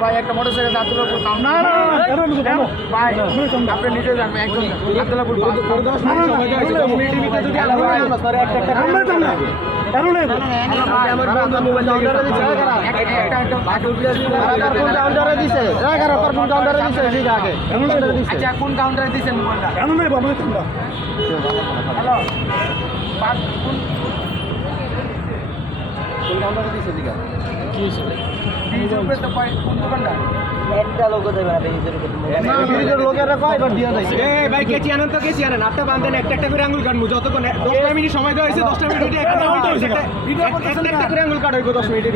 ভাই একটা মোটরসাইকেল আব্দুল্লাহপুর ভাই আপনি নিজে জানবেন একজন আব্দুল্লাহপুর আচ্ছা কোন কাউন্টারে দিচ্ছেন মোবাইলটা হ্যালো কোন কাউন্টারে দিচ্ছে দিকা কি কোন দোকানটা একটা লোক দেবে না ব্রিজের লোকেরা কয় এবার দিয়া যাইছে এই ভাই কেচি আনন্দ তো কেচি আনেন আপনি বাঁধেন একটা একটা করে আঙ্গুল কাটমু যতক্ষণ 10 মিনিট সময় দেওয়া হইছে 10 মিনিটে একটা করে আঙ্গুল কাট হইব 10 মিনিটে